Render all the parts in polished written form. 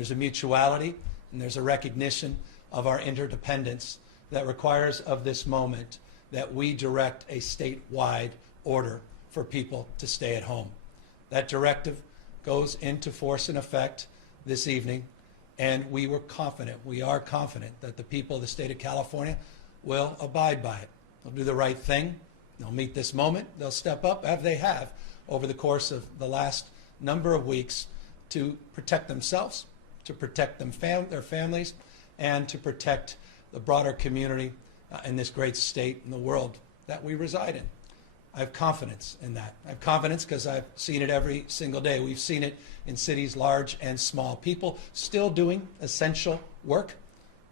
There's a mutuality and there's a recognition of our interdependence that requires of this moment that we direct a statewide order for people to stay at home. That directive goes into force and effect this evening, and we are confident that the people of the state of California will abide by it. They'll do the right thing. They'll meet this moment. They'll step up, as they have over the course of the last number of weeks, to protect themselves, to protect their families, and to protect the broader community in this great state in the world that we reside in. I have confidence in that. I have confidence because I've seen it every single day. We've seen it in cities large and small. People still doing essential work.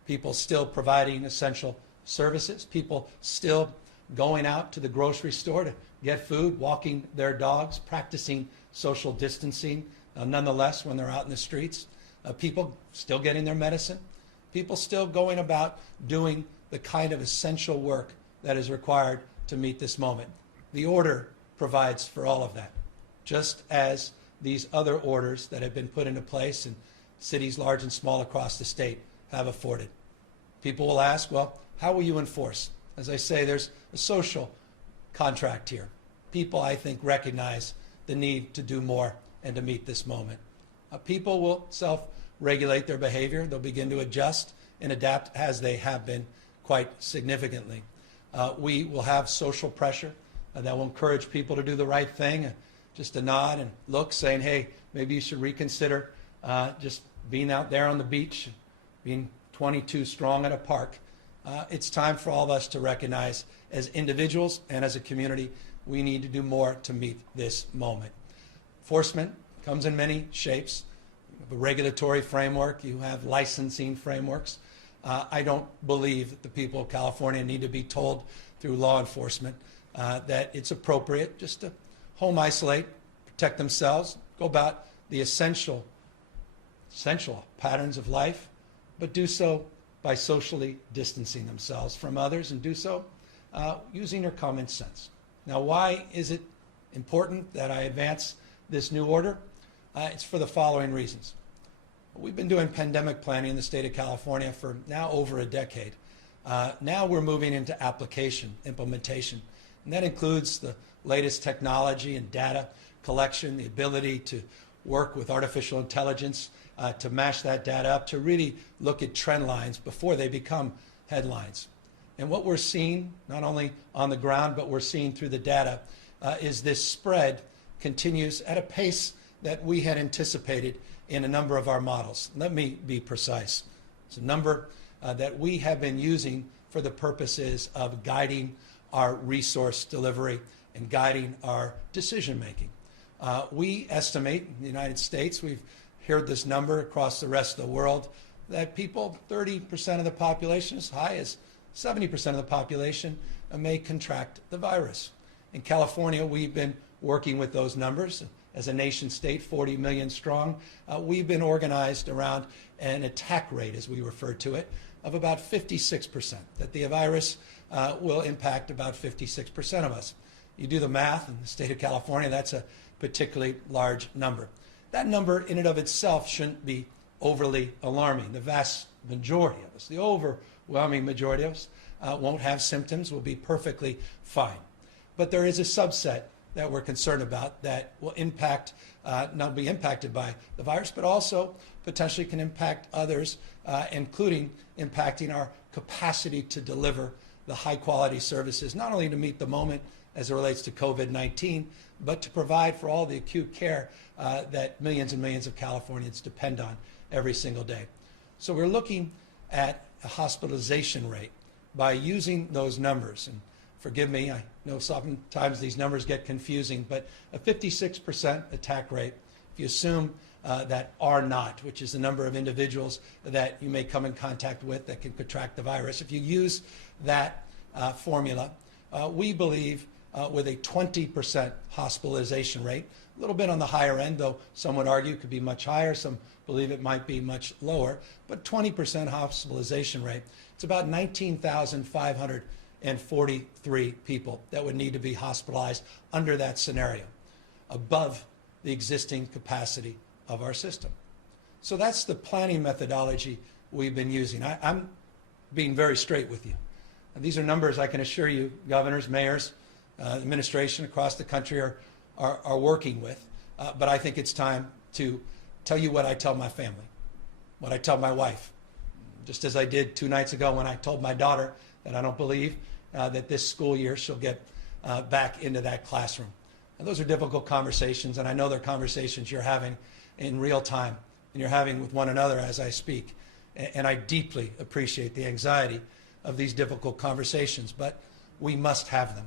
People still providing essential services. People still going out to the grocery store to get food, walking their dogs, practicing social distancing, nonetheless, when they're out in the streets. People still getting their medicine. People still going about doing the kind of essential work that is required to meet this moment. The order provides for all of that, just as these other orders that have been put into place in cities large and small across the state have afforded. People will ask, well, how will you enforce? As I say, there's a social contract here. People, I think, recognize the need to do more and to meet this moment. People will self-regulate their behavior. They'll begin to adjust and adapt as they have been quite significantly. We will have social pressure that will encourage people to do the right thing, just a nod and look saying, hey, maybe you should reconsider just being out there on the beach, being 22 strong at a park. It's time for all of us to recognize as individuals and as a community, we need to do more to meet this moment. Enforcement comes in many shapes. You have a regulatory framework, you have licensing frameworks. I don't believe that the people of California need to be told through law enforcement that it's appropriate just to home isolate, protect themselves, go about the essential patterns of life, but do so by socially distancing themselves from others and do so using their common sense. Now, why is it important that I advance this new order? It's for the following reasons. We've been doing pandemic planning in the state of California for now over a decade. Now we're moving into application, implementation, and that includes the latest technology and data collection, the ability to work with artificial intelligence to mash that data up, to really look at trend lines before they become headlines. And what we're seeing, not only on the ground, but we're seeing through the data, is this spread continues at a pace that we had anticipated in a number of our models. Let me be precise. It's a number that we have been using for the purposes of guiding our resource delivery and guiding our decision making. We estimate in the United States, we've heard this number across the rest of the world, that people, 30% of the population, as high as 70% of the population, may contract the virus. In California, we've been working with those numbers. As a nation state, 40 million strong, we've been organized around an attack rate, as we refer to it, of about 56%, that the virus will impact about 56% of us. You do the math in the state of California, that's a particularly large number. That number in and of itself shouldn't be overly alarming. The vast majority of us, the overwhelming majority of us, won't have symptoms, will be perfectly fine. But there is a subset that we're concerned about that will impact, not be impacted by the virus, but also potentially can impact others, including impacting our capacity to deliver the high quality services, not only to meet the moment as it relates to COVID-19, but to provide for all the acute care that millions and millions of Californians depend on every single day. So we're looking at a hospitalization rate by using those numbers. And forgive me, I know sometimes these numbers get confusing, but a 56% attack rate, if you assume that R naught, which is the number of individuals that you may come in contact with that can contract the virus, if you use that formula, we believe with a 20% hospitalization rate, a little bit on the higher end, though some would argue it could be much higher, some believe it might be much lower, but 20% hospitalization rate, it's about 19,543 people that would need to be hospitalized under that scenario, above the existing capacity of our system. So that's the planning methodology we've been using. I'm being very straight with you. And these are numbers I can assure you governors, mayors, administration across the country are working with. But I think it's time to tell you what I tell my family, what I tell my wife, just as I did 2 nights ago when I told my daughter that I don't believe that this school year she'll get back into that classroom. And those are difficult conversations, and I know they're conversations you're having in real time, and you're having with one another as I speak. And I deeply appreciate the anxiety of these difficult conversations, but we must have them.